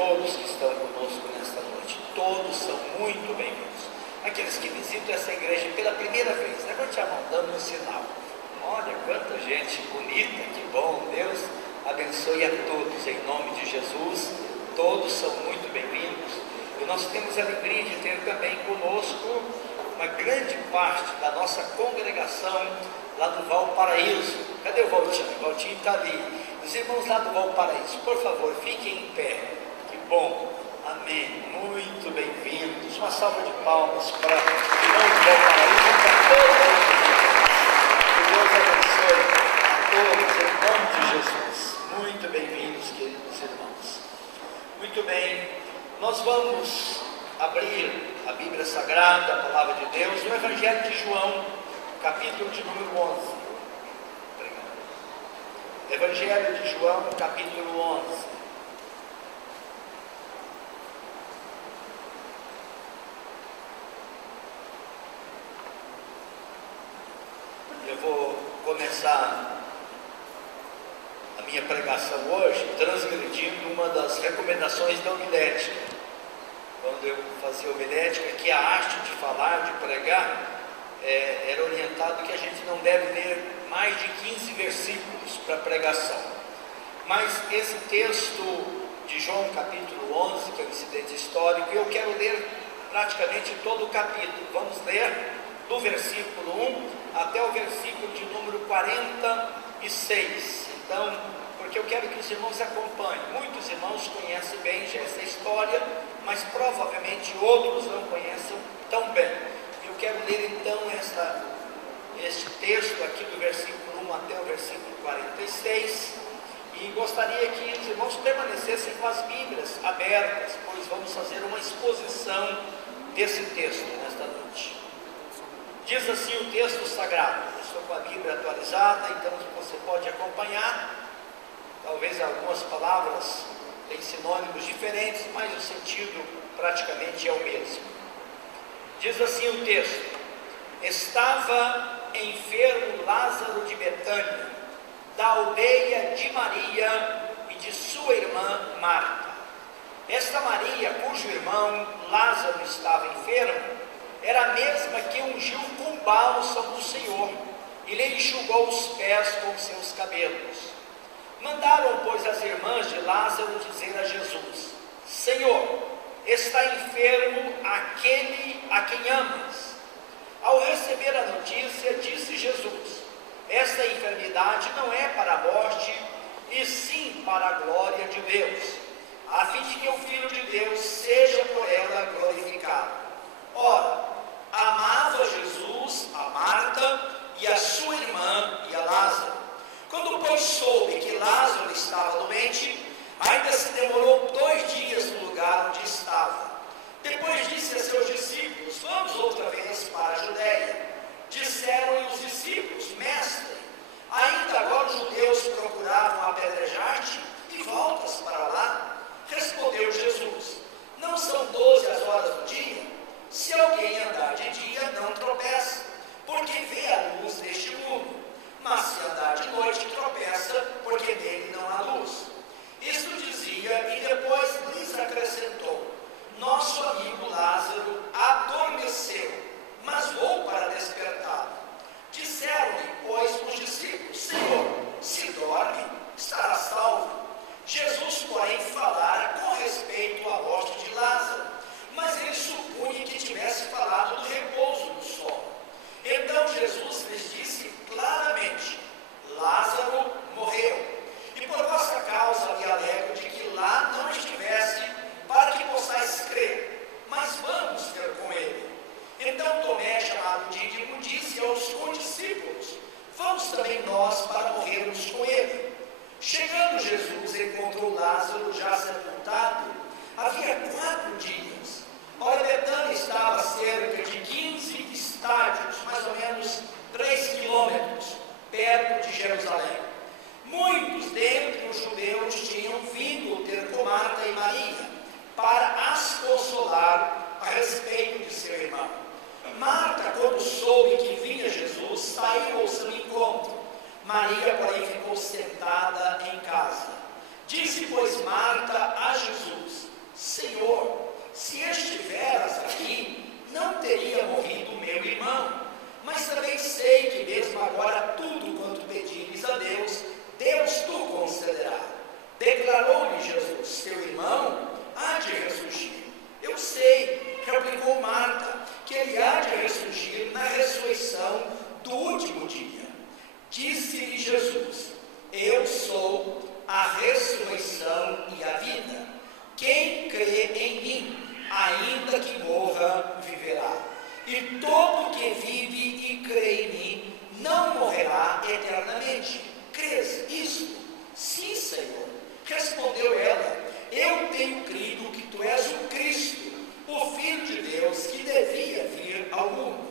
todos que estão conosco nesta noite. Todos são muito bem-vindos. Aqueles que visitam essa igreja pela primeira vez, levante a mão, dando um sinal. Olha quanta gente bonita, que bom. Deus abençoe a todos, em nome de Jesus. Todos são muito bem-vindos. E nós temos a alegria de ter também conosco uma grande parte da nossa congregação lá do Valparaíso. Cadê o Valtinho? O Valtinho está ali. Os irmãos lá do Valparaíso, por favor, fiquem em pé. Que bom. Amém. Muito bem-vindos. Uma salva de palmas para os irmãos do Valparaíso e para todos. Que Deus abençoe a todos, em nome de Jesus. Muito bem-vindos, queridos irmãos. Muito bem. Nós vamos abrir a Bíblia Sagrada, a Palavra de Deus, no Evangelho de João, capítulo de número 11. Evangelho de João, capítulo 11. Eu vou começar a minha pregação hoje transgredindo uma das recomendações da homilética. Quando eu fazia homilética, que a arte de falar, de pregar, era orientado que a gente não deve ler mais de 15 versículos para pregação. Mas esse texto de João capítulo 11, que é um incidente histórico, eu quero ler praticamente todo o capítulo. Vamos ler do versículo 1 até o versículo de número 46. Então, porque eu quero que os irmãos acompanhem. Muitos irmãos conhecem bem já essa história, mas provavelmente outros não conhecem tão bem. Eu quero ler então este texto aqui do versículo 1 até o versículo 46, e gostaria que os irmãos permanecessem com as Bíblias abertas, pois vamos fazer uma exposição desse texto nesta noite. Diz assim o texto sagrado. Eu estou com a Bíblia atualizada, então você pode acompanhar. Talvez algumas palavras têm sinônimos diferentes, mas o sentido praticamente é o mesmo. Diz assim o texto: estava enfermo Lázaro de Betânia, da aldeia de Maria e de sua irmã Marta. Esta Maria, cujo irmão Lázaro estava enfermo, era a mesma que ungiu com bálsamo do Senhor e lhe enxugou os pés com seus cabelos. Mandaram, pois, as irmãs de Lázaro dizer a Jesus: Senhor, está enfermo aquele a quem amas. Ao receber a notícia, disse Jesus: esta enfermidade não é para a morte, e sim para a glória de Deus, a fim de que o Filho de Deus seja por ela glorificado. Ora, amava Jesus a Marta e a sua irmã e a Lázaro. Quando, pois, soube que Lázaro estava doente, ainda se demorou 2 dias no lugar onde estava. Depois disse a seus discípulos: vamos outra vez para a Judéia. Disseram-lhe os discípulos: mestre, ainda agora os judeus procuravam apedrejar-te e voltas para lá? Respondeu Jesus: não são 12 as horas do dia? Se alguém andar de dia, não tropeça, porque vê a luz deste mundo. Mas se andar de noite, tropeça, porque nele não há luz. Isto dizia, e depois lhes acrescentou: nosso amigo Lázaro adormeceu, mas vou para despertá-lo. Disseram-lhe, pois, os discípulos: Senhor, se dorme, estará salvo. Jesus, porém, falara com respeito à morte de Lázaro, mas ele supunha que tivesse falado do repouso do sono. Então Jesus lhes disse claramente: Lázaro morreu, e por vossa causa me alegro de que lá não estivesse, para que possais crer, mas vamos ter com ele. Então Tomé, chamado Dídimo, disse aos condiscípulos: vamos também nós para morrermos com ele. Chegando Jesus, encontrou Lázaro já sepultado, havia 4 dias. Ora, Betânia estava a cerca de 15 estádios, mais ou menos 3 quilômetros, perto de Jerusalém. Muitos dentre os judeus tinham vindo ter com Marta e Maria, para as consolar a respeito de seu irmão. Marta, quando soube que vinha Jesus, saiu ao seu encontro. Maria, porém, ficou sentada em casa. Disse, pois, Marta a Jesus: Senhor, se estiveras aqui, não teria morrido meu irmão. Mas também sei que mesmo agora tudo quanto pedires a Deus, Deus tu concederá. Declarou-lhe Jesus: teu irmão há de ressurgir. Eu sei, replicou Marta, que ele há de ressurgir na ressurreição do último dia. Disse-lhe Jesus: eu sou a ressurreição e a vida. Quem crê em mim, ainda que morra, viverá. E todo que vive e crê em mim não morrerá eternamente. Crês isto? Sim, Senhor. Respondeu ela: eu tenho crido que tu és o Cristo, o Filho de Deus, que devia vir ao mundo.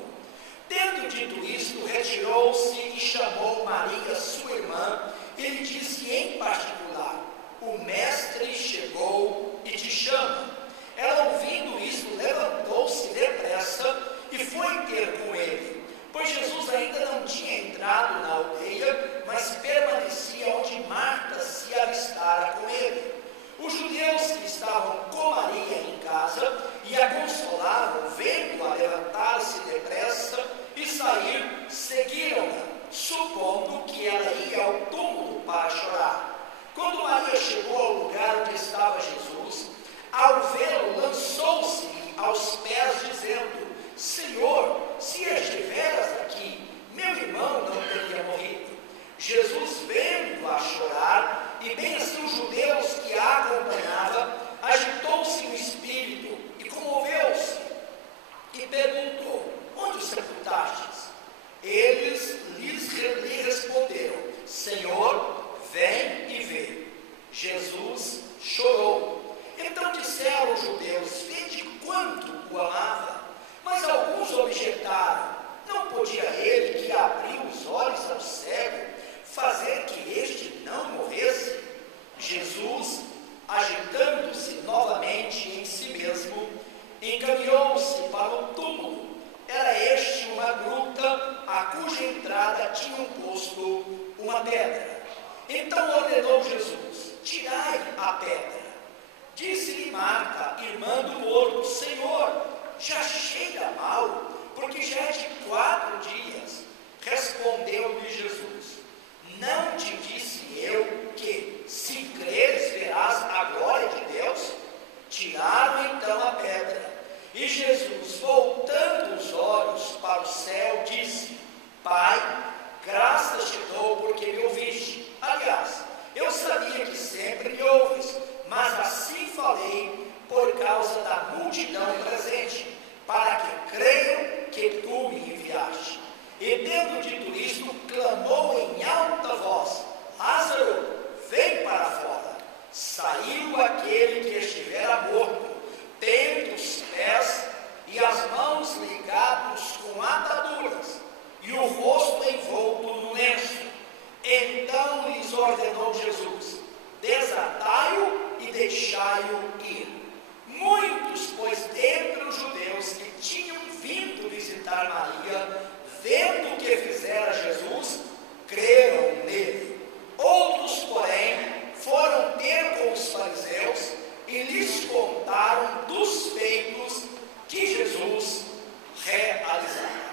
Tendo dito isto, retirou-se e chamou Maria, sua irmã, e lhe disse em particular: o Mestre chegou e te chama. Ela, ouvindo isto, levantou-se depressa e foi ter com ele, pois Jesus ainda não tinha entrado na aldeia, mas permanecia onde Marta se avistara com ele. Os judeus que estavam com Maria em casa e a consolavam, vendo-a levantar-se depressa e sair, seguiram-na, supondo que ela ia ao túmulo para chorar. Quando Maria chegou ao lugar onde estava Jesus, ao vê-lo, lançou-se aos pés, dizendo: Senhor, se estiveras aqui, meu irmão não teria morrido. Jesus, vendo-a chorar, e bem assim os judeus que a acompanhavam, agitou-se no espírito e comoveu-se, e perguntou: onde o sepultastes? Eles lhe responderam: Senhor, vem e vê. Jesus chorou. Então disseram os judeus: vede quanto o amava. Mas alguns objetaram: não podia ele, que abriu os olhos ao cego, fazer que este não morresse? Jesus, agitando-se novamente em si mesmo, encaminhou-se para o túmulo. Era este uma gruta, a cuja entrada tinham posto uma pedra. Então ordenou Jesus: tirai a pedra. Disse-lhe Marta, irmã do morto: Senhor, já cheira mal, porque já é de 4 dias. Respondeu-lhe Jesus: não te disse eu que, se creres, verás a glória de Deus? Tiraram então a pedra. E Jesus, voltando os olhos para o céu, disse: Pai, graças te dou porque me ouviste. Aliás, eu sabia que sempre me ouves, mas assim falei por causa da multidão presente, para que creiam que tu me enviaste. E tendo dito isto, clamou em alta voz: Lázaro, vem para fora. Saiu aquele que estivera morto, tendo os pés e as mãos ligados com ataduras, e o rosto envolto no lenço. Então lhes ordenou Jesus: desatai-o e deixai-o ir. Muitos, pois, dentre os judeus que tinham vindo visitar Maria, vendo o que fizera Jesus, creram nele. Outros, porém, foram ter com os fariseus e lhes contaram dos feitos que Jesus realizara.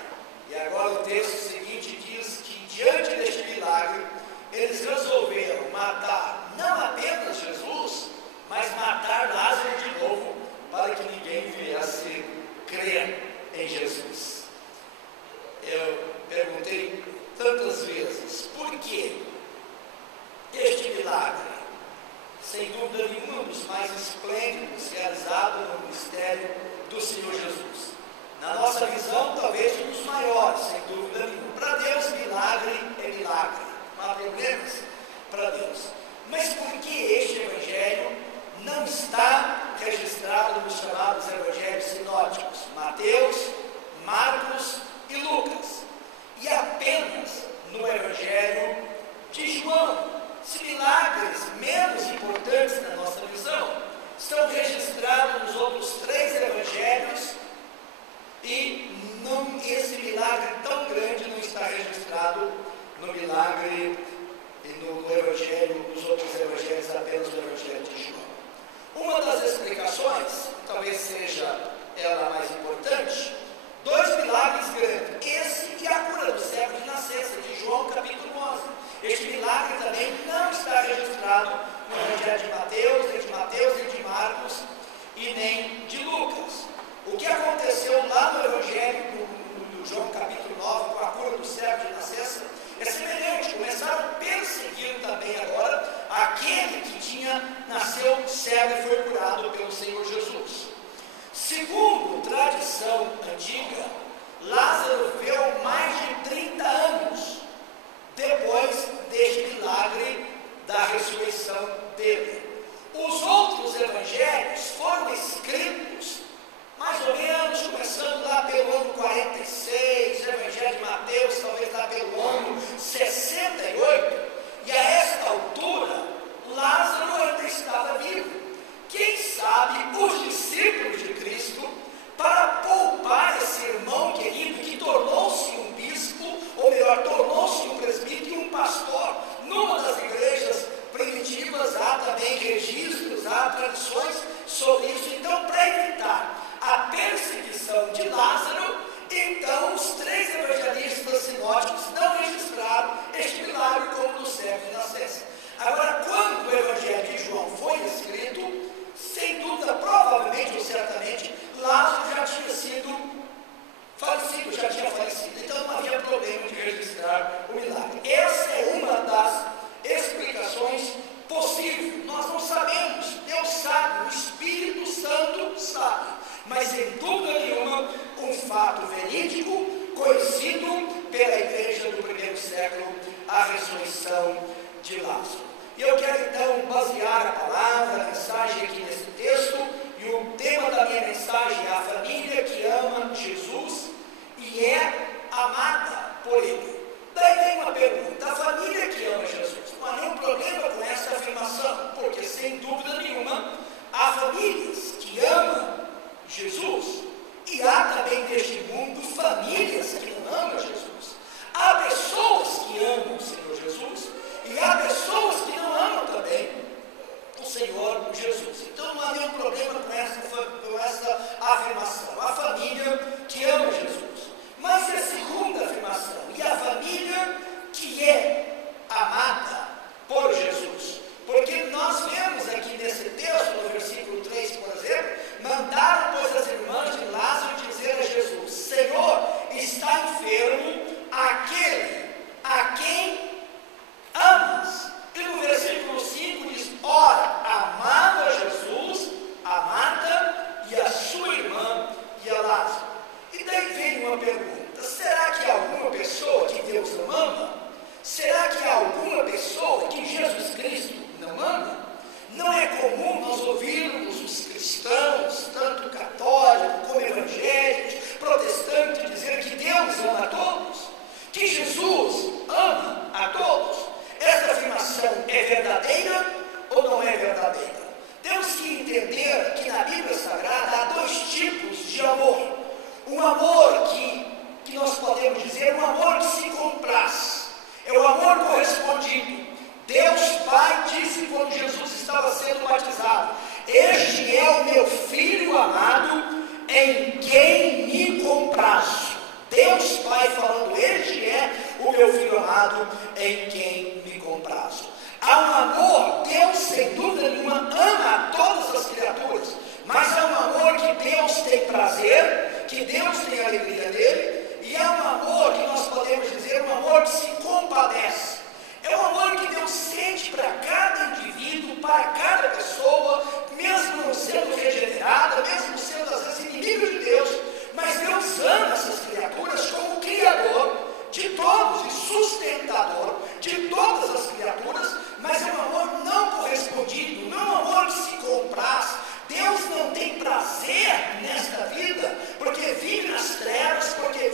E agora o texto seguinte diz que, diante deste milagre, eles resolveram matar não apenas Jesus, mas matar Lázaro de novo, para que ninguém viesse crer em Jesus. Eu perguntei tantas vezes: por que este milagre? Sem dúvida nenhuma, um dos mais esplêndidos realizado no ministério do Senhor Jesus. Na nossa visão, talvez um dos maiores, sem dúvida nenhuma. Para Deus, milagre é milagre. Não há problemas para Deus. Mas por que este evangelho não está registrado nos chamados evangelhos sinóticos? Mateus, Marcos e Lucas. E apenas no evangelho de João. Se milagres menos importantes na nossa visão estão registrados nos outros 3 evangelhos, e esse milagre tão grande não está registrado no milagre e no evangelho, nos outros evangelhos, apenas no evangelho de João. Uma das explicações, talvez seja ela a mais importante, 2 milagres grandes, esse e a cura do cego de nascença, de João capítulo 11. Este milagre também não está registrado no Evangelho de Mateus, nem de Marcos e nem de Lucas. O que aconteceu lá no Evangelho, no João capítulo 9, com a cura do cego de nascença, é semelhante. Começaram a perseguir também agora aquele que nasceu cego e foi curado pelo Senhor Jesus. Segundo tradição antiga, Lázaro viveu mais de 30 anos depois deste milagre da ressurreição dele. Os outros evangelhos foram escritos mais ou menos começando lá pelo ano 46, o Evangelho de Mateus talvez lá pelo ano 68, e a esta altura Lázaro ainda estava vivo. Quem sabe os discípulos de Cristo, para poupar esse irmão querido que tornou-se um bispo, ou melhor, tornou-se um presbítero e um pastor numa das igrejas primitivas, há também registros, há tradições sobre isso. Então, para evitar a perseguição de Lázaro, então os 3 evangelistas sinóticos não registraram este milagre como do cego de nascença. Agora, quando o Evangelho de João foi escrito, sem dúvida, provavelmente ou certamente, Lázaro já tinha falecido, então não havia problema de registrar o milagre. Essa é uma das explicações possíveis. Nós não sabemos, Deus sabe, o Espírito Santo sabe, mas sem dúvida nenhuma, um fato verídico, conhecido pela igreja do primeiro século, a ressurreição de Lázaro. E eu quero então basear a palavra, a mensagem aqui nesse texto, e o tema da minha mensagem é a família que ama Jesus e é amada por Ele. Daí vem uma pergunta: a família que ama Jesus, não há nenhum problema com essa afirmação, porque sem dúvida nenhuma, há famílias que amam Jesus, e há também neste mundo famílias que não amam Jesus. Há pessoas que amam o Senhor Jesus, e há pessoas que não amam também o Senhor Jesus. Então não há nenhum problema com essa afirmação. A família que ama Jesus. Mas a segunda afirmação, e a família que é amada por Jesus. Porque nós vemos aqui nesse texto, no versículo 3, por exemplo, mandaram, pois, as irmãs de Lázaro dizer a Jesus: Senhor, está enfermo aquele a quem amas. E no versículo 5 diz: ora, amava Jesus, a Marta e a sua irmã e a Lázaro. E daí vem uma pergunta: será que há alguma pessoa que Deus não ama? Será que há alguma pessoa que Jesus Cristo não ama? Não é comum nós ouvirmos os cristãos, tanto católicos como evangélicos, protestantes, dizer que Deus ama a todos, que Jesus ama a todos. Essa afirmação é verdadeira ou não é verdadeira? Temos que entender que na Bíblia Sagrada há 2 tipos de amor. Um amor que nós podemos dizer, um amor que se compraz, é o amor correspondido. Deus Pai disse quando Jesus estava sendo batizado: este é o meu Filho amado, em quem me comprazo. Deus Pai falando: este é o meu Filho amado, em quem me comprazo. Há um amor, Deus sem dúvida nenhuma ama a todas as criaturas, mas há um amor que Deus tem prazer, que Deus tem alegria dele, e há um amor que nós podemos dizer, um amor que se compadece. É um amor que Deus sente para cada indivíduo, para cada pessoa, mesmo não sendo regenerada, mesmo sendo às vezes inimigo de Deus, mas Deus ama essas criaturas como Criador de todos e sustentador de todas as criaturas, mas é um amor não correspondido, não é um amor que se compraz. Deus não tem prazer nesta vida, porque vive nas trevas, porque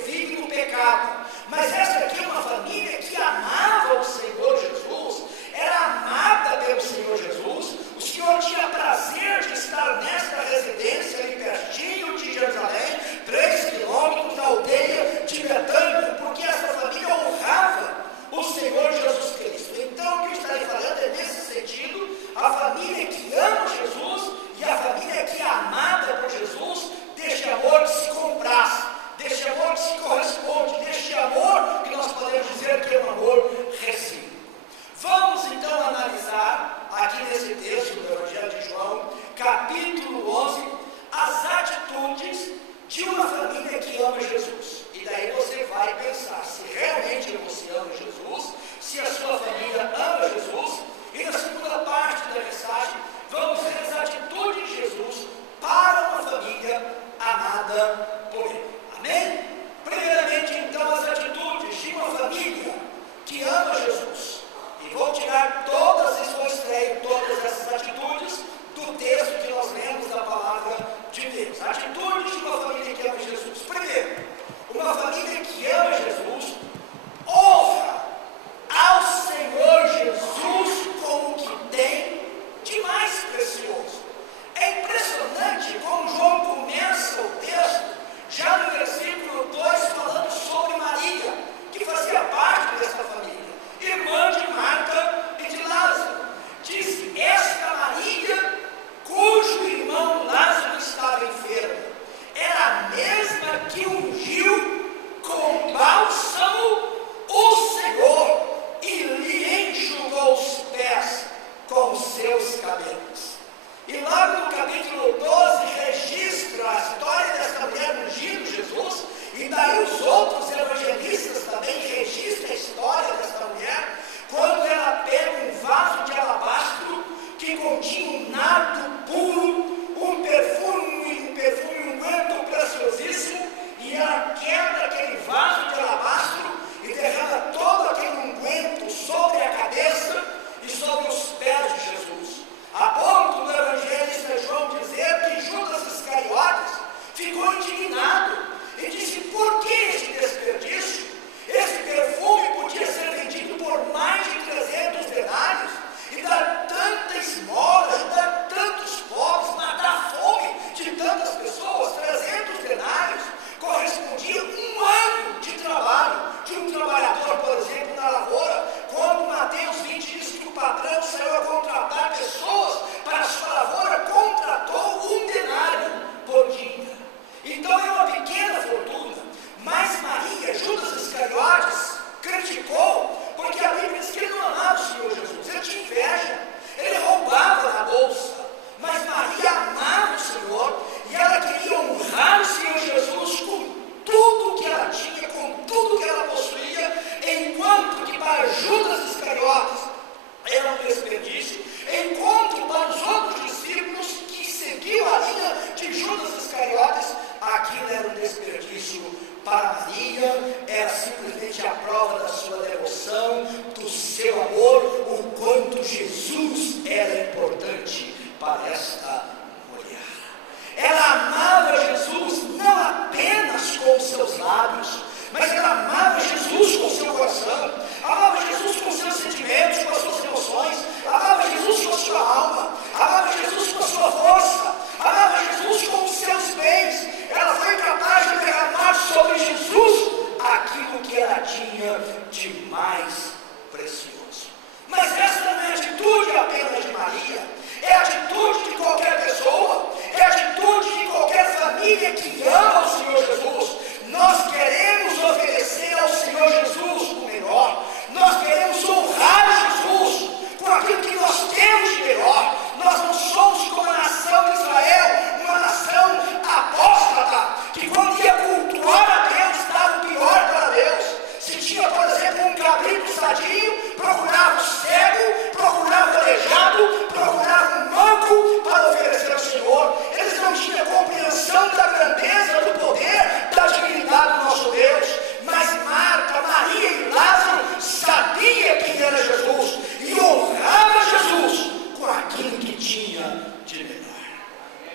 tinha de mais precioso. Mas essa não é a atitude apenas de Maria, é a atitude de qualquer pessoa, é a atitude de qualquer família que ama o Senhor Jesus. Nós queremos oferecer ao Senhor Jesus o melhor, nós queremos honrar Jesus com aquilo que nós temos de melhor. Nós não somos como a nação de Israel, uma nação apóstata, que quando ia cultuar a Deus, dava o pior para Deus. Se tinha, por exemplo, um cabrito sadio, procurava o cego, procurava o aleijado, procurava um manco para oferecer ao Senhor. Eles não tinham compreensão da grandeza, do poder, da dignidade do nosso Deus. Mas Marta, Maria e Lázaro sabia quem era Jesus e honrava Jesus com aquilo que tinha de melhor.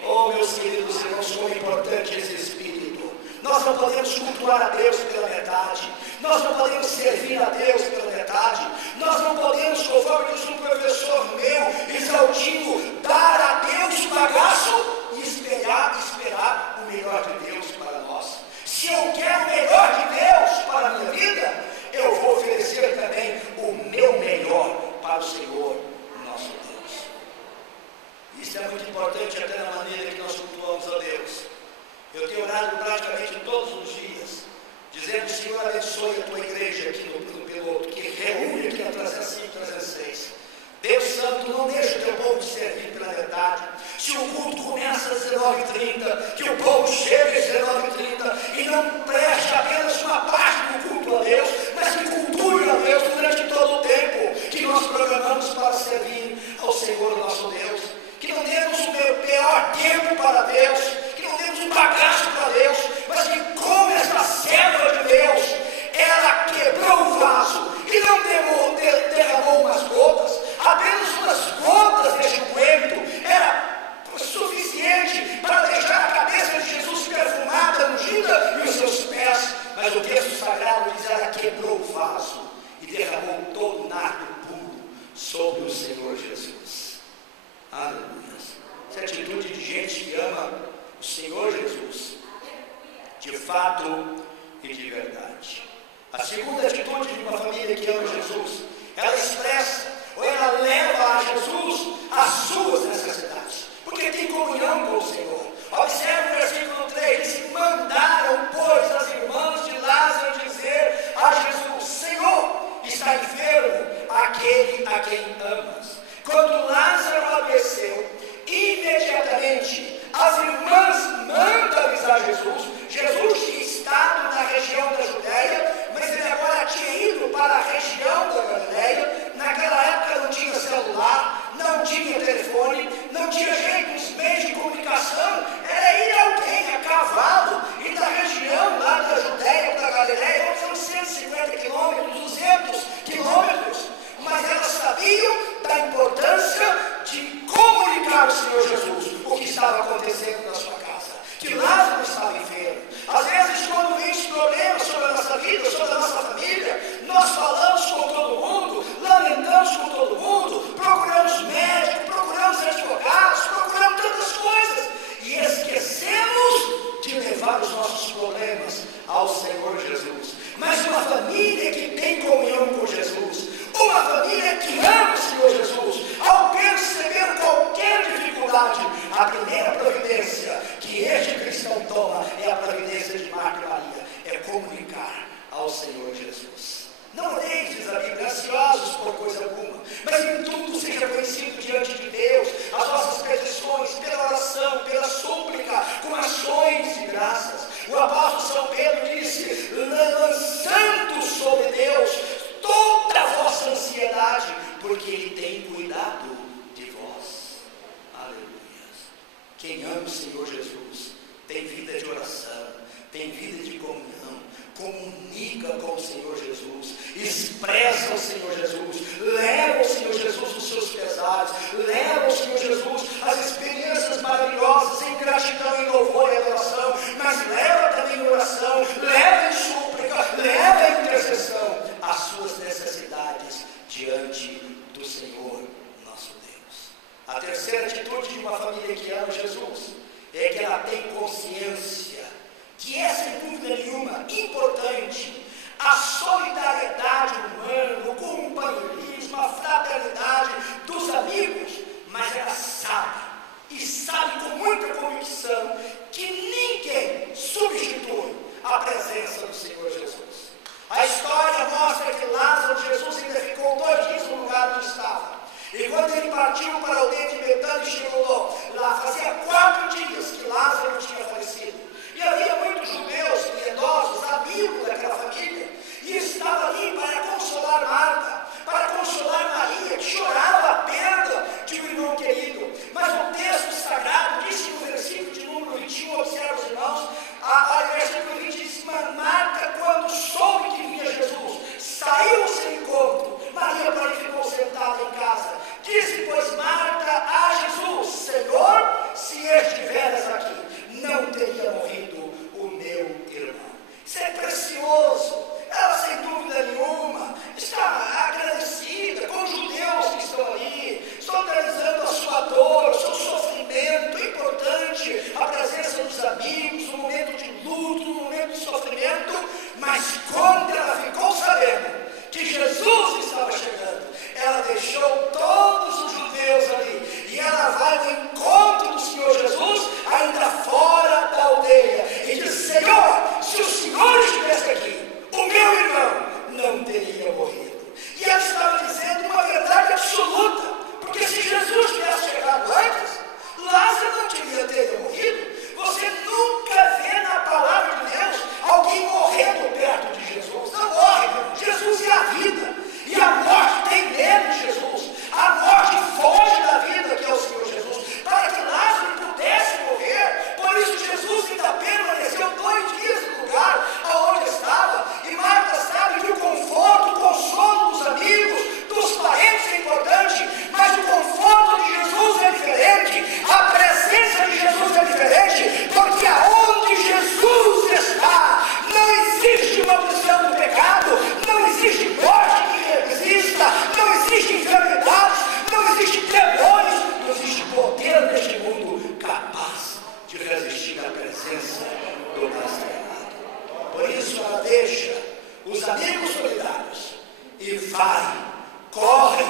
Oh, meus queridos irmãos, como é importante esse espírito. Nós não podemos cultuar a Deus pela metade, nós não podemos servir a Deus pela metade, nós não podemos, conforme diz um professor meu, exaltivo, dar a Deus o bagaço e esperar o melhor de Deus para nós. Se eu quero o melhor de Deus para a minha vida, eu vou oferecer também o meu melhor para o Senhor, nosso Deus. Isso é muito importante até na maneira que nós cultuamos a Deus. Eu tenho orado praticamente todos os dias, dizendo: Senhor, abençoe a tua igreja aqui no Piloto, que reúne aqui a 305, 306. Deus Santo, não deixa o teu povo te servir pela metade. Se o culto começa às 19h30, que o povo chegue às 19h30 e não preste apenas uma parte do culto a Deus, mas que cultue a Deus durante todo o tempo que nós programamos para servir ao Senhor nosso Deus. Que não demos o pior tempo para Deus, que não demos um bagaço para Deus, mas que, como essa serva de Deus, ela quebrou o vaso e não derramou umas gotas, apenas umas gotas deste unguento era suficiente para deixar a cabeça de Jesus perfumada, ungida, e os seus pés. Mas o texto sagrado diz: ela quebrou o vaso e derramou todo o nardo puro sobre o Senhor Jesus. Aleluia. Essa é a atitude de gente que ama o Senhor Jesus, de fato e de verdade. A segunda atitude de uma família que ama Jesus, ela expressa, ou ela leva a Jesus as suas necessidades, porque tem comunhão com o Senhor. Observe o versículo 3, diz: mandaram, pois, as irmãs de Lázaro dizer a Jesus: Senhor, está enfermo aquele a quem amas. Quando Lázaro adoeceu, imediatamente as irmãs mandam avisar Jesus. Jesus tinha estado na região da Judéia, mas ele agora tinha ido para a região da Galileia. Naquela época não tinha celular, não tinha telefone, não tinha jeito, os meios de comunicação era ir alguém a cavalo, e da região lá da Judéia ou da Galileia, são 150 quilômetros, 200 quilômetros, mas elas sabiam da importância de comunicar ao Senhor Jesus o que estava acontecendo na sua casa, que Lázaro estava enfermo. Às vezes, quando vem esse problema sobre a nossa vida, sobre a nossa família, nós falamos com todo mundo, lamentamos com todo mundo, procuramos médico, procuramos advogados, procuramos tantas coisas, e esquecemos de levar os nossos problemas ao Senhor Jesus. Mas uma família que tem comunhão com Jesus, uma família que ama o Senhor Jesus, ao perceber qualquer dificuldade, a primeira providência que este cristão toma é a providência de Marta e Maria, é comunicar ao Senhor Jesus. Não andeis, diz a Bíblia, ansiosos por coisa alguma, mas em tudo seja conhecido diante de Deus as vossas petições, pela oração, pela súplica, com ações de graças. O apóstolo São Pedro disse: lançando sobre Deus toda a vossa ansiedade, porque Ele tem cuidado de vós. Aleluia. Quem ama o Senhor Jesus tem vida de oração, tem vida de comunhão, comunica com o Senhor Jesus, expressa o Senhor Jesus, leva ao Senhor Jesus os seus pesares, leva ao Senhor Jesus as experiências maravilhosas em gratidão, em louvor e adoração, mas leva também em oração, leva em súplica, leva em intercessão as suas necessidades diante do Senhor nosso Deus. A terceira atitude de uma família que ama Jesus é que ela tem consciência que é, sem dúvida nenhuma, importante a solidariedade partiu para a aldeia de Betânia e chegou lá. Fazia 4 dias que Lázaro tinha falecido. E havia muitos judeus piedosos, amigos daquela família, e estava ali para consolar Marta, para consolar Maria, que chorava a perda de um irmão querido. Mas o texto sagrado disse no versículo de número 21, observa os irmãos, o versículo 20 diz: mas Marta, quando soube que vinha Jesus, saiu ao seu encontro. Maria, porém, ficou sentada em casa. Disse, pois, Marta a Jesus: Senhor, se estiveras aqui, não teria morrido o meu irmão. Isso é precioso. Ela, sem dúvida nenhuma, está agradecida com os judeus que estão ali, solidarizando a sua dor, o seu sofrimento. É importante a presença dos amigos, no momento de luto, no momento de sofrimento. Mas quando ela ficou sabendo que Jesus estava chegando, ela deixou todos os judeus ali, e ela vai ao encontro do Senhor Jesus, ainda fora da aldeia, e diz: Senhor, se o Senhor estivesse aqui, o meu irmão não teria morrido. E ela estava dizendo uma verdade absoluta, porque se Jesus tivesse chegado antes, Lázaro não teria morrido. Você nunca vê na palavra de Deus alguém morrendo perto de Jesus. Não morre. Jesus é a vida, e a morte tem medo de Jesus. A morte foge da vida, que é o Senhor Jesus, para que Lázaro pudesse morrer. Por isso Jesus ainda permaneceu 2 dias no lugar aonde estava. E Marta sabe que o conforto, o consolo dos amigos, dos parentes é importante, mas o conforto de Jesus é diferente, a presença de Jesus é diferente, porque aonde Jesus está, não existe maldição do pecado, não existe morte que resista, não existe enfermidades, não existe demônios, não existe poder neste mundo capaz de resistir à presença do Desterrado. Por isso ela deixa os amigos solidários e corre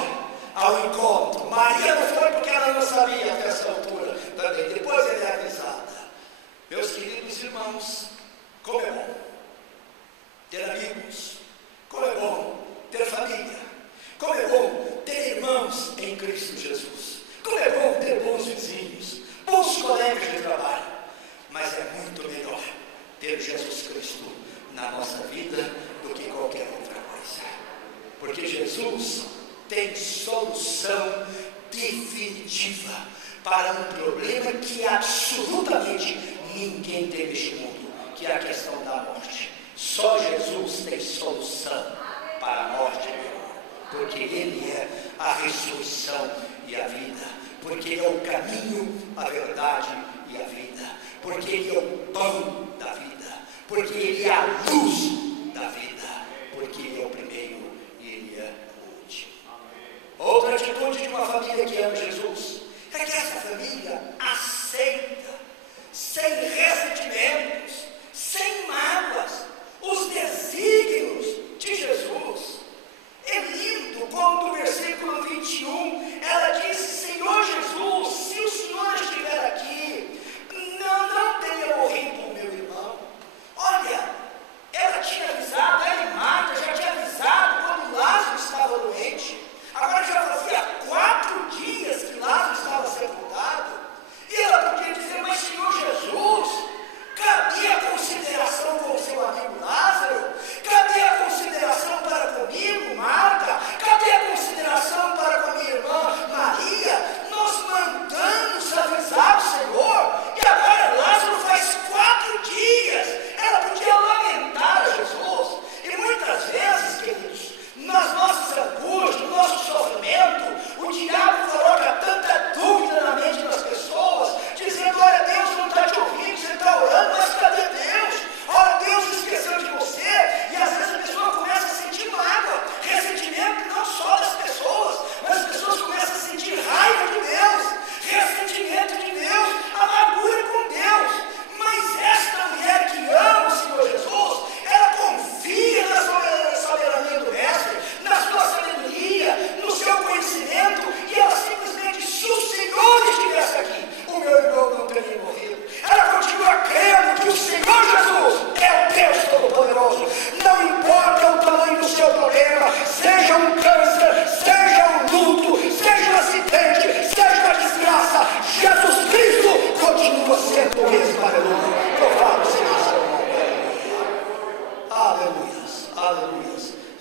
ao encontro. Maria não foi porque ela não sabia até essa altura também, depois ela é avisada. Meus queridos irmãos, como é bom ter amigos, como é bom ter família, como é bom ter irmãos em Cristo Jesus, como é bom ter bons vizinhos, bons colegas de trabalho, mas é muito melhor ter Jesus Cristo na nossa vida do que qualquer outra coisa, porque Jesus tem solução definitiva para um problema que absolutamente ninguém tem neste mundo, que é a questão da morte. Só Jesus tem solução para a morte, meu irmão, porque Ele é a ressurreição e a vida, porque Ele é o caminho, a verdade e a vida, porque Ele é o pão da vida, porque Ele é a luz da vida, porque Ele é o primeiro e Ele é o último. Outra atitude de uma família que ama Jesus é que essa família aceita, sem ressentimentos, sem mágoas, os desígnios de Jesus. É lindo quando no versículo 21 ela diz: Senhor Jesus, se o Senhor estiver aqui, não teria morrido o meu irmão. Olha, ela tinha avisado, ela e Marta já tinha avisado quando Lázaro estava doente. Agora já fazia 4 dias que Lázaro estava sepultado. E ela podia dizer: mas Senhor Jesus,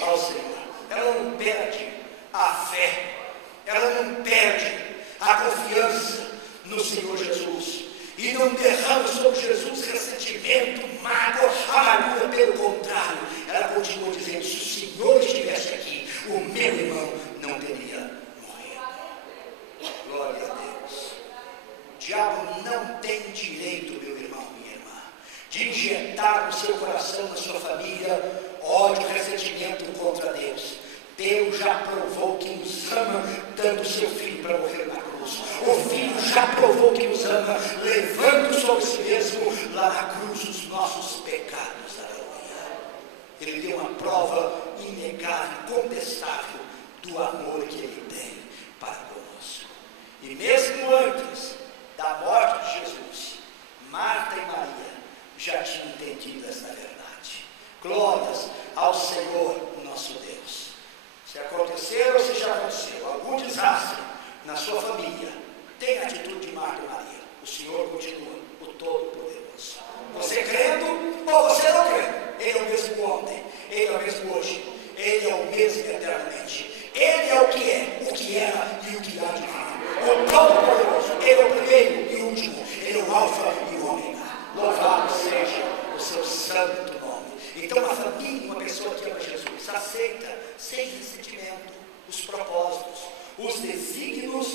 ao Senhor. Ela não perde a fé, ela não perde a confiança no Senhor Jesus, e não derrama sobre Jesus ressentimento, mágoa, amargura. Pelo contrário, ela continua dizendo: se o Senhor estivesse aqui, o meu irmão não teria morrido. Glória a Deus. O diabo não tem direito, meu irmão, minha irmã, de injetar no seu coração, na sua família, ódio, ressentimento contra Deus. Deus já provou que nos ama, dando seu Filho para morrer na cruz. O Filho já provou que nos ama, levando sobre si mesmo lá na cruz os nossos pecados. Aleluia. Ele deu uma prova inegável, incontestável do amor que Ele tem para conosco. E mesmo antes da morte de Jesus, Marta e Maria já tinham entendido essa verdade. Glórias ao Senhor nosso Deus. Se acontecer ou se já aconteceu algum desastre na sua família, tenha a atitude de Marta e Maria. O Senhor continua o Todo-Poderoso. Você crendo ou você não crendo, Ele é o mesmo ontem, Ele é o mesmo hoje, Ele é o mesmo eternamente. Ele é o que era e o que há de vir. O Todo-Poderoso, Ele é o primeiro e o último, Ele é o Alfa e o Ômega. Louvado seja o seu santo nome. Então a família, uma pessoa que ama Jesus, aceita sem ressentimento os propósitos, os desígnios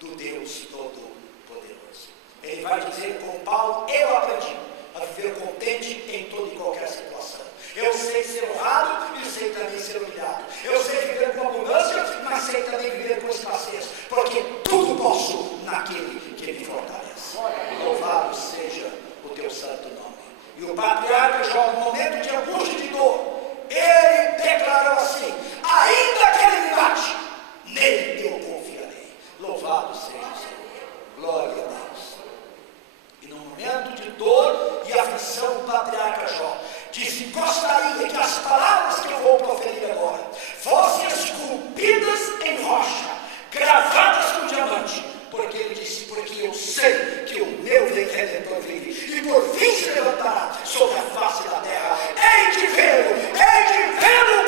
do Deus Todo-Poderoso. Ele vai dizer com Paulo: eu aprendi a viver contente em toda e qualquer situação. Eu sei ser honrado e sei também ser humilhado. Eu sei viver com abundância, mas sei também viver com escassez, porque tudo posso naquele que me fortalece. Louvado seja o teu santo nome. E o patriarca Jó, no momento de angústia e de dor, ele declarou assim: ainda que ele me mate, nele eu confiarei. Louvado seja o Senhor. Glória a Deus. E no momento de dor e aflição, o patriarca Jó disse: gostaria que as palavras que eu vou proferir agora fossem esculpidas em rocha, gravadas com diamante. Porque ele disse: porque eu sei que o meu Redentor vive, e por fim se levantará sobre a face da terra. Hei de vê-lo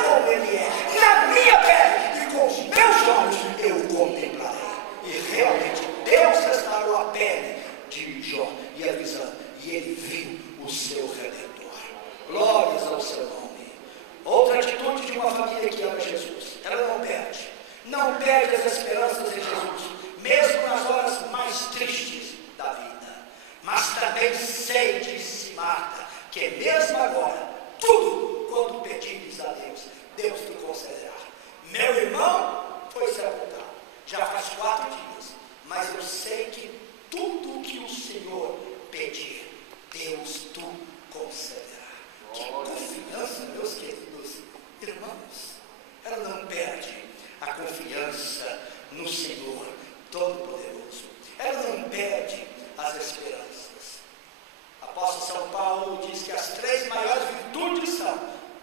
como ele é, na minha pele, e com os meus olhos eu o contemplarei. E realmente Deus restaurou a pele de Jó e a visão, e ele viu o seu Redentor. Glórias ao seu nome. Outra atitude de uma família que ama Jesus: ela não perde as esperanças em Jesus, mesmo nas horas mais tristes da vida. Mas também sei, disse Marta, que mesmo agora, tudo quanto pedires a Deus, Deus te concederá. Meu irmão foi sepultado, já faz 4 dias, mas eu sei que tudo que o Senhor pedir, Deus te concederá. Que confiança, meus queridos irmãos. Ela não perde a confiança no Senhor Todo-Poderoso. Ela não perde as esperanças. Apóstolo São Paulo diz que as 3 maiores virtudes são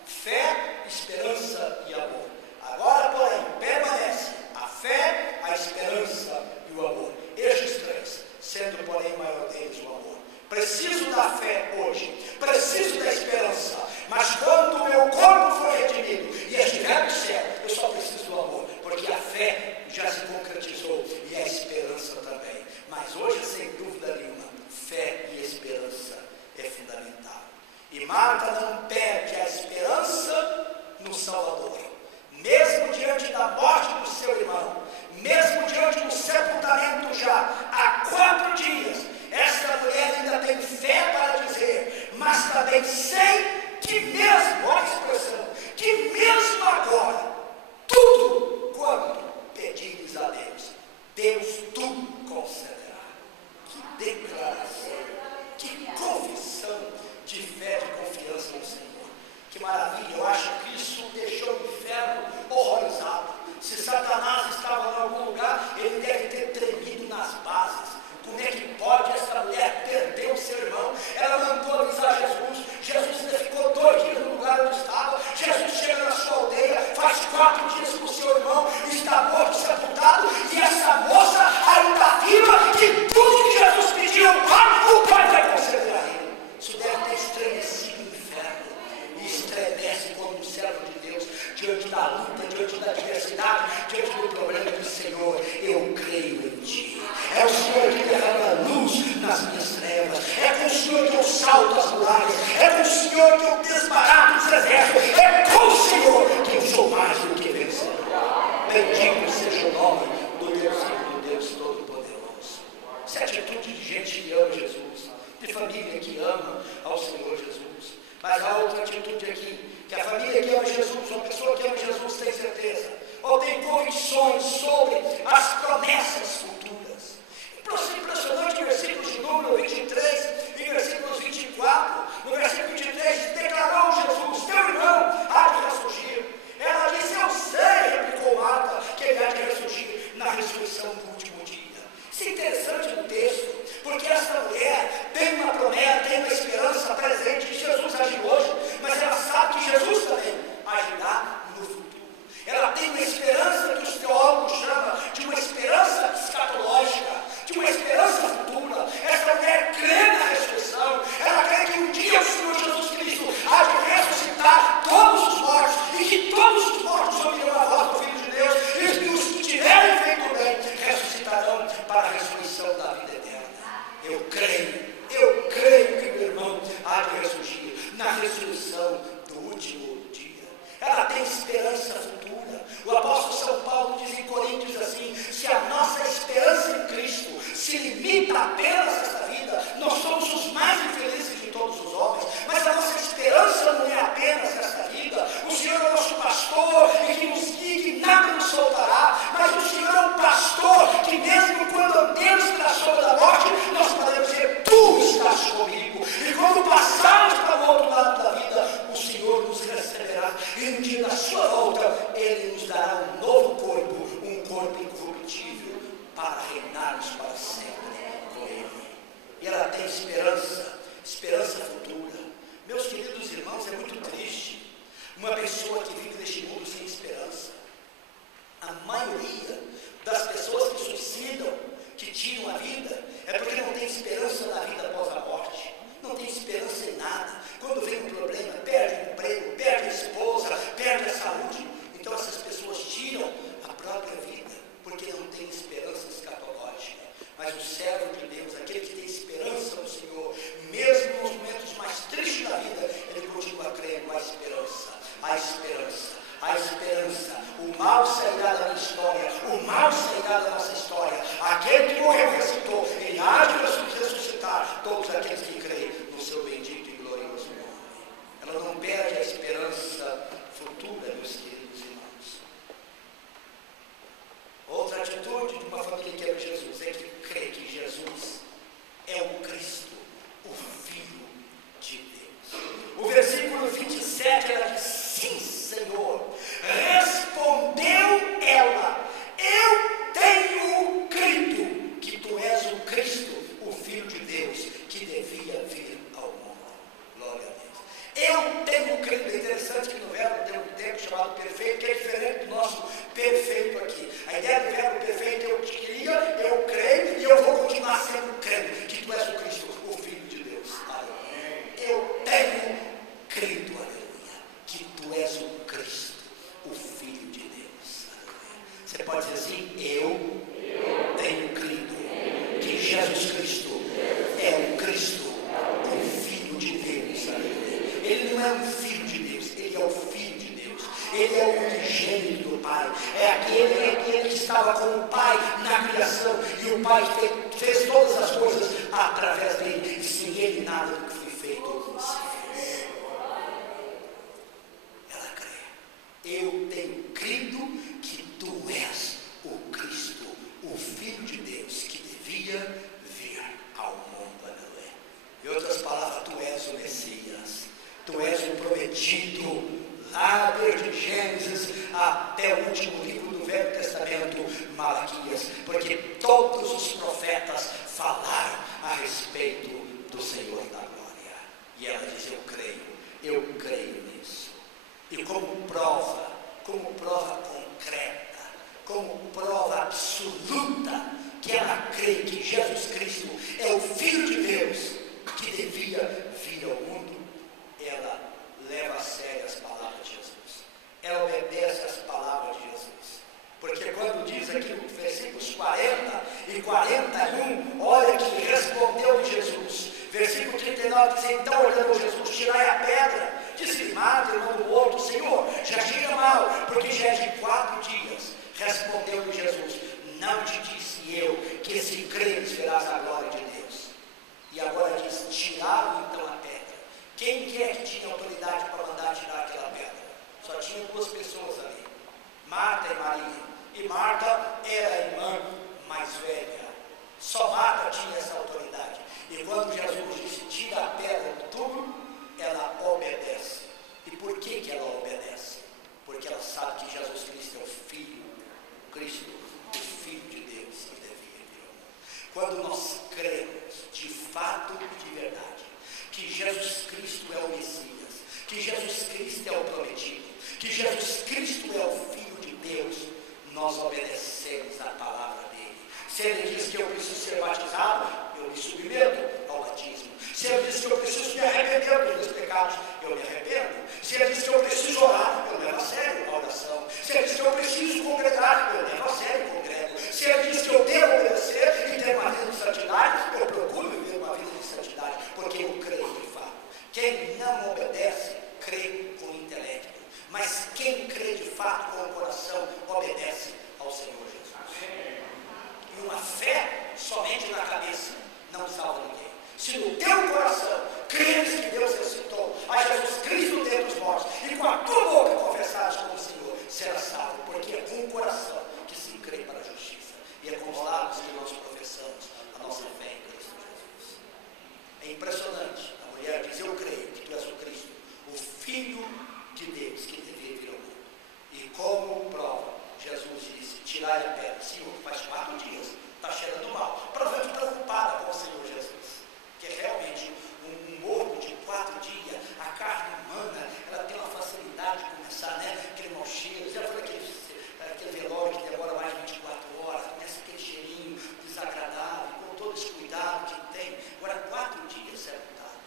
fé, esperança e amor. Agora, porém, permanece a fé, a esperança e o amor. Estes 3, sendo, porém, o maior deles o amor. Preciso da fé hoje, preciso da esperança, mas quando o meu corpo for redimido e estiver no céu, eu só preciso do amor, porque a fé já se concretizou e a esperança também. Mas hoje, sem dúvida nenhuma, fé e esperança é fundamental. E Marta não perde a esperança no Salvador, mesmo diante da morte do seu irmão, mesmo diante do sepultamento já há 4 dias. Esta mulher ainda tem fé para dizer: mas também sei que mesmo, olha a expressão, que mesmo agora, tudo quanto pedires a Deus, Deus tu concederá. Que declaração, que confissão de fé, de confiança no Senhor. Que maravilha. Eu acho que isso deixou o inferno horrorizado. Se Satanás estava em algum lugar, ele deve ter tremido nas bases. Como é que pode essa mulher perder o seu irmão? Ela mandou avisar Jesus. Jesus ainda ficou 2 dias no lugar onde estava. Jesus chega na sua aldeia, faz 4 dias que o seu irmão está morto, sepultado, e essa moça ainda afirma que tudo que Jesus pediu ao Pai, o Pai vai conceder a ele. Isso deve ter estremecido o inferno, e estremece quando um servo de Deus, diante diante da luta, diante da adversidade, diante do problema do Senhor, eu creio em Ti. É o Senhor que derrama luz nas minhas trevas, é com o Senhor que eu salto as muralhas, é com o Senhor que eu desbarato os exércitos, é com o Senhor que eu sou mais do que vencedor. Bendito seja o nome do Deus Filho, do Deus Todo-Poderoso. Isso é atitude de gente que ama Jesus, de família que ama ao Senhor Jesus. Mas há outra atitude aqui, que a família que ama Jesus, uma pessoa que ama Jesus tem certeza, ou tem convicções sobre as promessas futuras. Impressionante o versículo de número 23 e versículos 24. No versículo 23, declarou Jesus: teu irmão há de ressurgir. Ela disse: eu sei, replicou Marta, que ele há de ressurgir na ressurreição do último dia. Isso é interessante no texto, porque essa mulher tem uma promessa, tem uma esperança presente de Jesus agir hoje, mas ela sabe que Jesus também agirá no futuro. Ela tem uma esperança que os teólogos chamam de uma esperança escatológica, de uma esperança futura. Essa mulher crê na ressurreição, ela crê que um dia o Senhor Jesus Cristo há de ressuscitar todos os mortos, e que todos os mortos ouvirão a voz do Filho de Deus, e que os que tiverem feito bem ressuscitarão para a ressurreição da vida eterna. Eu creio que meu irmão há de ressurgir na ressurreição do último dia. Ela tem esperança futura. O apóstolo São Paulo diz em Coríntios assim: se a nossa esperança em Cristo se limita apenas a esta vida, nós somos os mais infelizes de todos os homens. Mas a nossa esperança não é apenas esta vida. O Senhor é nosso pastor e que nos guia, que nada nos soltará. Mas o Senhor é um pastor que mesmo quando andemos pela sombra da morte, nós podemos dizer: tu estás comigo. E quando passarmos para o outro lado da vida, o Senhor nos receberá. E no dia da sua volta, Ele nos dará um novo corpo, um corpo incorruptível, para reinarmos para sempre com Ele. E ela tem esperança futura. Meus queridos irmãos, é muito triste uma pessoa que vive neste mundo sem esperança. A maioria das pessoas que suicidam, que tiram a vida, é porque não tem esperança na vida após a morte. Não tem esperança em nada. Quando vem um problema, perde o emprego, perde a esposa, perde a saúde. Então essas pessoas tiram a própria vida, porque não tem esperança escatológica. Mas o servo de Deus, aquele que tem esperança no Senhor, mesmo nos momentos mais tristes da vida, ele continua crendo. A esperança. O mal sairá da minha história, o mal sairá da nossa história. Aquele que morreu ressuscitou, ele há de ressuscitar todos aqueles que creem no seu bendito e glorioso nome. Ela não perde a esperança futura, meus queridos irmãos. Outra atitude de uma família que ama Jesus é que crê que Jesus é o Cristo, o Filho de Deus. O versículo 27, ela diz: sim, Senhor. Respondeu ela: eu tenho crido que tu és o Cristo, o Filho de Deus, que devia vir ao mundo. Glória a Deus. Eu tenho crido. É interessante que no verbo tem um termo chamado perfeito, que é diferente do nosso perfeito aqui. A ideia do verbo perfeito: eu queria, eu creio, e eu vou continuar sendo crendo que tu és o Cristo, o Filho de Deus. Aleluia. Eu tenho crido, aleluia, que tu és o Cristo, o Filho de Deus. Aleluia. Você pode dizer assim: eu tenho crido que Jesus Cristo é o Cristo, o Filho de Deus. Aleluia. Ele não é um filho de Deus, ele é o Filho de Deus. Ele é o unigênito do Pai. É aquele que estava com o Pai na criação, e o Pai fez todas as coisas através dele, e sem ele nada do que foi feito se fez. Ela crê: eu tenho crido que tu és o Cristo, o Filho de Deus, que devia vir ao mundo. Aleluia. Em outras palavras, tu és o Messias, tu és o prometido, lá desde Gênesis até o último livro do Velho Testamento, Malaquias, porque todos os profetas falaram a respeito do Senhor da glória. E ela diz: eu creio nisso. E como prova concreta, como prova absoluta que ela crê que Jesus Cristo é o Filho de Deus que devia vir ao mundo, ela leva a sério as palavras de Jesus. Ela obedece obedece às palavras de Jesus. Porque quando diz aqui no versículos 40 e 41, olha que respondeu Jesus. Versículo 39 diz: então ordenou Jesus, tirai a pedra. Disse Marta, irmã do outro: Senhor, já chega mal, porque já é de 4 dias. Respondeu-lhe Jesus: não te disse eu que se creres verás a glória de Deus? E agora diz: tiraram então a pedra. Quem que é que tinha autoridade para mandar tirar aquela pedra? Só tinha 2 pessoas ali, Marta e Maria. E Marta era a irmã mais velha. Só Marta tinha essa autoridade. E quando Jesus disse: tira a pedra do túmulo, ela obedece. E por que que ela obedece? Porque ela sabe que Jesus Cristo é o Filho, Cristo, o Filho de Deus que devia vir ao mundo. Quando nós cremos de fato, de verdade, que Jesus Cristo é o Messias, que Jesus Cristo é o prometido, que Jesus Cristo é o Filho de Deus, nós obedecemos a palavra dele. Se ele diz que eu preciso ser batizado, eu me submeto ao batismo. Se ele diz que eu preciso me arrepender dos meus pecados, eu me arrependo. Se ele diz que eu preciso orar, eu levo a sério a oração. Se ele diz que eu preciso congregar, eu levo a sério o congrego. Se ele diz que eu devo obedecer e ter uma vida de santidade, eu procuro viver uma vida de santidade, porque eu creio de fato. Quem não obedece, crê com o intelecto. Mas quem crê de fato com o coração, obedece ao Senhor Jesus. E uma fé somente na cabeça não salva ninguém. Se no teu coração creres que Deus ressuscitou a Jesus Cristo dentre os mortos, e com a tua boca confessares como Senhor, serás salvo. Porque é com o coração que se crê para a justiça, e é com os lábios que nós professamos a nossa fé em Cristo Jesus. É impressionante. A mulher diz: eu creio que tu és o Cristo, o Filho de Deus que devia vir ao mundo. E como prova, Jesus disse: tirai a pedra. Senhor, faz 4 dias, está cheirando mal. Provavelmente preocupada com o Senhor Jesus, que é realmente um morto de 4 dias. A carne humana, ela tem uma facilidade de começar, aquele mau cheiro. Já foi aquele velório que demora mais de 24 horas, começa aquele cheirinho desagradável, com todo esse cuidado que tem. Agora, 4 dias é cuidado.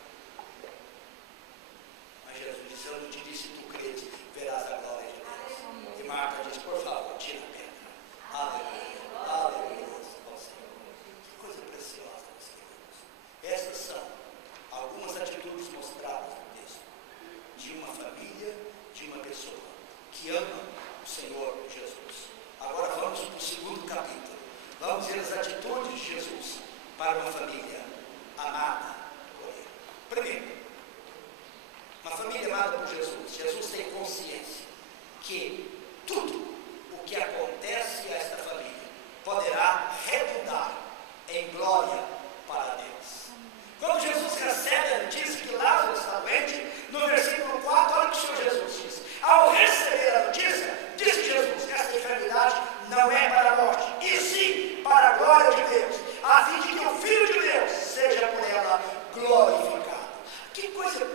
Mas Jesus disse: eu não te disse, tu creres, verás a glória de Deus. E Marta diz: por favor, tira a pedra. Aleluia, aleluia ao Senhor. Que coisa preciosa, meus queridos. Essas são algumas atitudes mostradas no texto de uma família, de uma pessoa que ama o Senhor Jesus. Agora vamos para o 2º capítulo. Vamos ver as atitudes de Jesus para uma família amada por Ele. Primeiro, uma família amada por Jesus. Jesus tem consciência que tudo o que acontece a esta família poderá redundar em glória para Deus. Quando Jesus recebe a notícia que Lázaro está doente, no versículo 4, olha o que o Senhor Jesus diz. Ao receber a notícia, disse Jesus: esta enfermidade não é para a morte, e sim para a glória de Deus, a fim de que o Filho de Deus seja por ela glorificado. Que coisa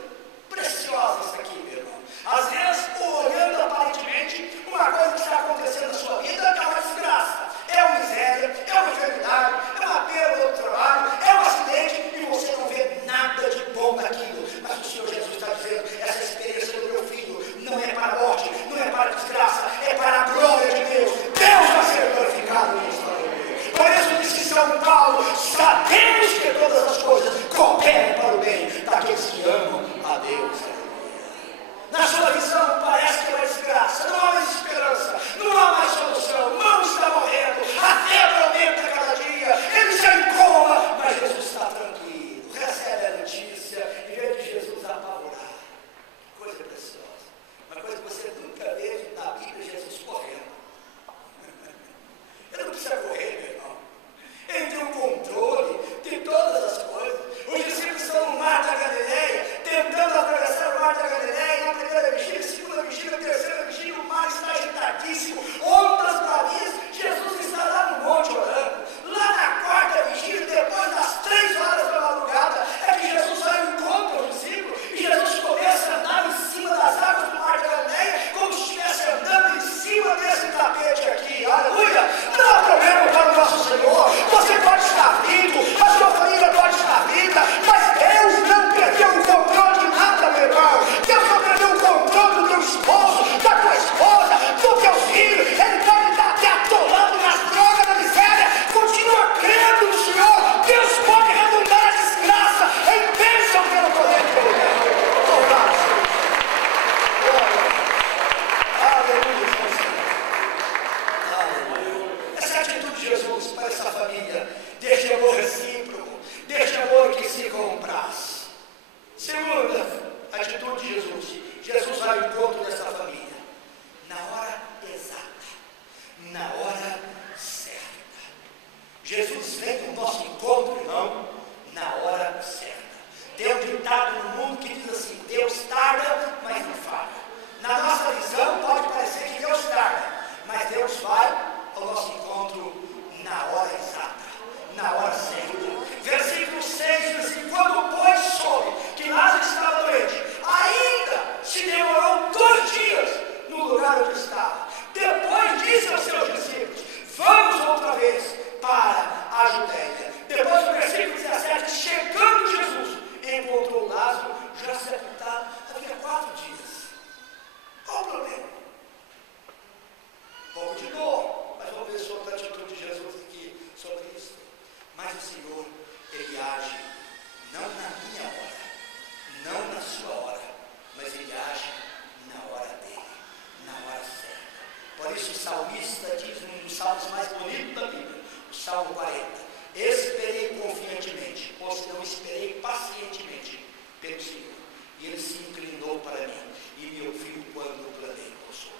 preciosa isso aqui, meu irmão. Às vezes, olhando aparentemente, uma coisa que está acontecendo na sua vida é uma desgraça, é uma miséria, é uma enfermidade, é uma perda do trabalho, pouco de dor, mas vamos ver sobre a atitude de Jesus aqui, sobre isso. Mas o Senhor, Ele age não na minha hora, não na sua hora, mas Ele age na hora dele, na hora certa. Por isso o salmista diz, um dos salmos mais bonitos da Bíblia, o Salmo 40, esperei confiantemente, ou se não, esperei pacientemente pelo Senhor, e Ele se inclinou para mim, e me ouviu quando clamei por socorro.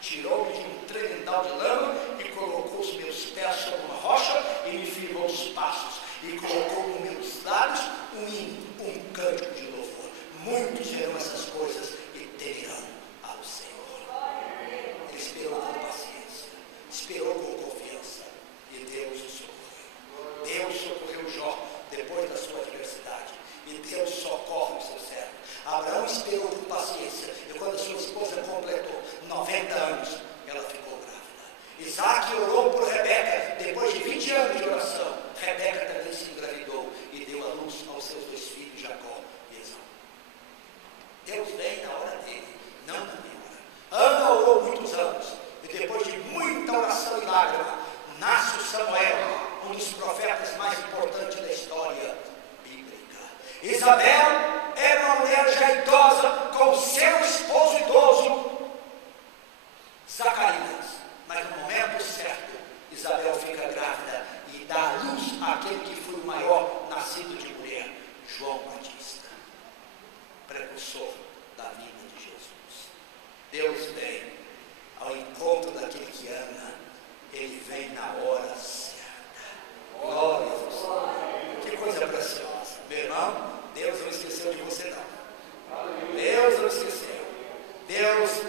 Tirou-me de um tremendal de lama, e colocou os meus pés sobre uma rocha, e me firmou os passos, e colocou nos meus lábios um hino, um cântico de louvor. Muitos verão essas coisas e temerão ao Senhor. Ele esperou com paciência, esperou com confiança, e Deus o socorreu. Deus socorreu Jó depois da sua adversidade, e Deus socorre o seu servo. Abraão esperou com paciência, e quando a sua esposa completou 90 anos, ela ficou grávida. Isaac orou por Rebeca, depois de 20 anos de oração, Rebeca também se engravidou e deu à luz aos seus 2 filhos, Jacó e Esaú. Deus vem na hora dele, não na minha hora. Ana orou muitos anos, e depois de muita oração e lágrima, nasce o Samuel, um dos profetas mais importantes da história bíblica. Isabel era uma mulher já idosa, com seu esposo idoso, Zacarias. Mas no momento certo, Isabel fica grávida e dá à luz àquele que foi o maior nascido de mulher, João Batista, precursor da vida de Jesus. Deus vem ao encontro daquele que ama, Ele vem na hora certa. Glória a Deus. Que coisa preciosa. Meu irmão, Deus não esqueceu de você não. Deus não esqueceu. Deus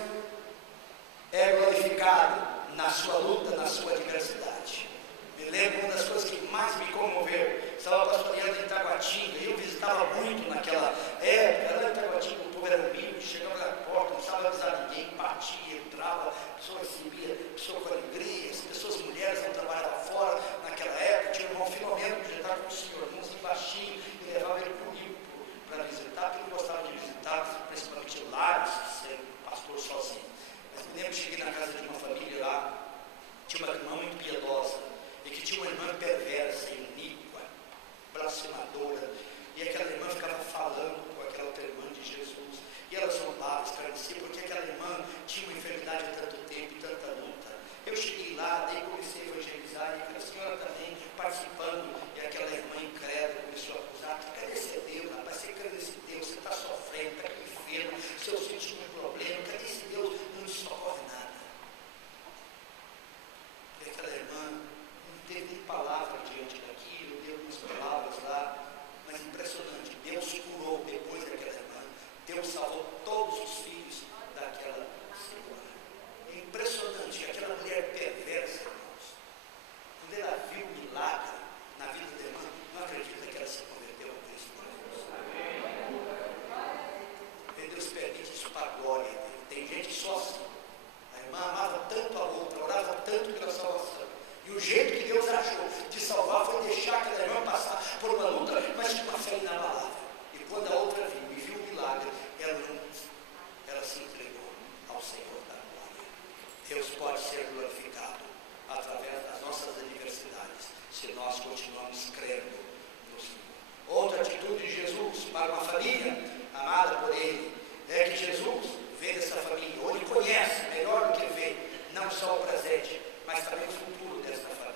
é glorificado na sua luta, na sua adversidade. Me lembro, uma das coisas que mais me comoveu, estava pastoreando em Taguatinga, e eu visitava muito naquela época, lá em Taguatinga, o povo era humilde, chegava na porta, não precisava avisar ninguém, batia, entrava, a pessoa recebia, a pessoa com alegria, as pessoas, mulheres, não trabalhavam fora, naquela época, tinha o irmão Filomeno, que já estava com o senhor, irmãozinho baixinho, e levava ele comigo para visitar, porque ele gostava de visitar, principalmente lares, ser pastor sozinho. Mas me lembro, cheguei na casa de uma família lá, tinha uma irmã muito piedosa, e que tinha uma irmã perversa, iníqua, blasfemadora, e aquela irmã ficava falando com aquela outra irmã de Jesus, e ela zombava, escarnecia, porque aquela irmã tinha uma enfermidade há tanto tempo, tanta luta. Eu cheguei lá, daí comecei a evangelizar, e aquela senhora também participando, e aquela irmã incrédula começou a acusar: cadê esse Deus, rapaz, você crê nesse Deus, você está sofrendo, está enfermo, seus filhos tinham um problema, cadê esse Deus? Não nos socorre nada. E aquela irmã não teve nem palavra diante daquilo, deu umas palavras lá, mas impressionante, Deus curou depois daquela irmã, Deus salvou todos os filhos daquela senhora. É impressionante, aquela mulher perversa, irmãos, quando ela viu o milagre na vida da irmã, não acredita que ela se converteu a Cristo. E Deus permite isso para a glória dele. Tem gente só assim. A irmã amava tanto a outra, orava tanto pela salvação, e o jeito que Deus achou de salvar foi deixar aquela irmã passar por uma luta, mas com uma fé inabalável. E quando a outra viu e viu o milagre, ela se entregou ao Senhor da glória. Deus pode ser glorificado através das nossas adversidades, se nós continuamos crendo no Senhor. Outra atitude de Jesus para uma família amada por Ele é que Jesus vê dessa família, ou Ele conhece melhor do que vê, não só o presente, mas também o futuro desta família.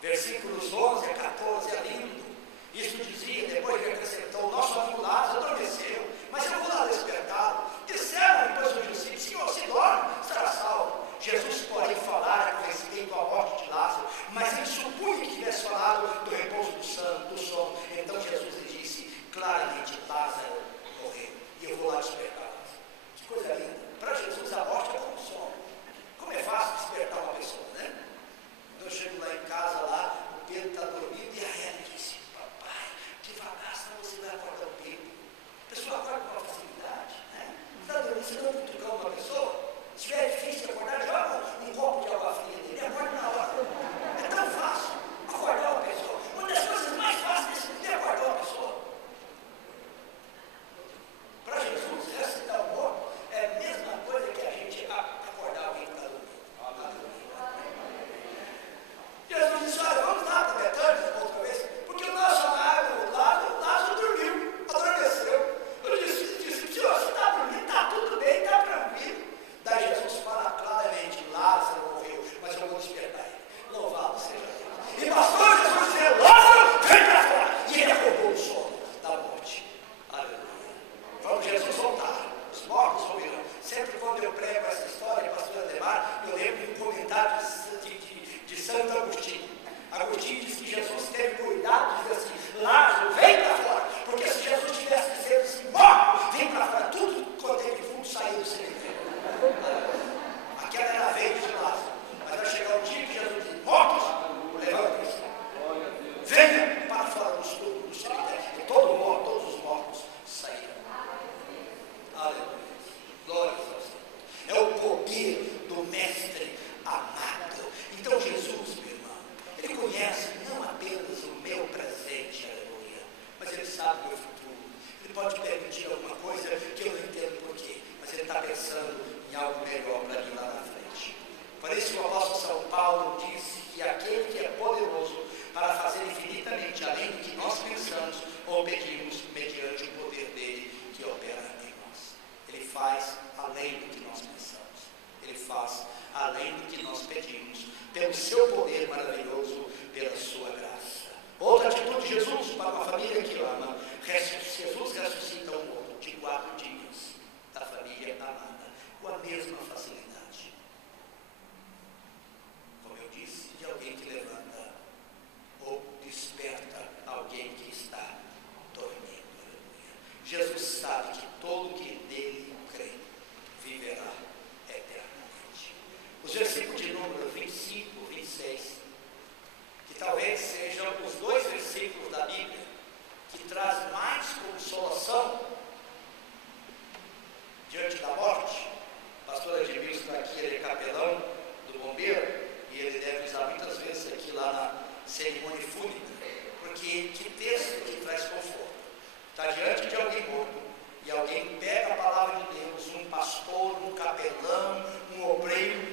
Versículos 11 a 14 é lindo. Isso dizia, depois ele acrescentou: o nosso amigo Lázaro adormeceu, mas eu vou lá despertá-lo. Disseram depois os discípulos: Senhor, se dorme, estará salvo. Jesus, porém, falara com respeito à morte de Lázaro, mas ele supunha que tivesse falado do repouso do sono. Então Jesus lhe disse claramente: Lázaro morreu, e eu vou lá despertar Lázaro. Que coisa linda. Para Jesus a morte é como um sono. Como é fácil despertar uma pessoa, né? Quando eu chego lá em casa, lá, o Pedro está dormindo, e a ela disse: papai, além do que nós pedimos, pelo seu poder maravilhoso, pela sua graça. Outra atitude de Jesus para uma família que o ama. Jesus ressuscita um outro de 4 dias da família amada, com a mesma facilidade. Como eu disse, de alguém que levanta ou desperta alguém que está dormindo. Jesus sabe que todo que nele crê viverá eternamente. Os versículos de número 25, 26, que talvez sejam os 2 versículos da Bíblia que traz mais consolação diante da morte. O pastor Edmilson está aqui, ele é capelão do bombeiro, e ele deve usar muitas vezes aqui lá na cerimônia fúnebre, porque que texto que traz conforto. Está diante de alguém morto, e alguém pega a palavra de Deus, um pastor, um capelão, um obreiro,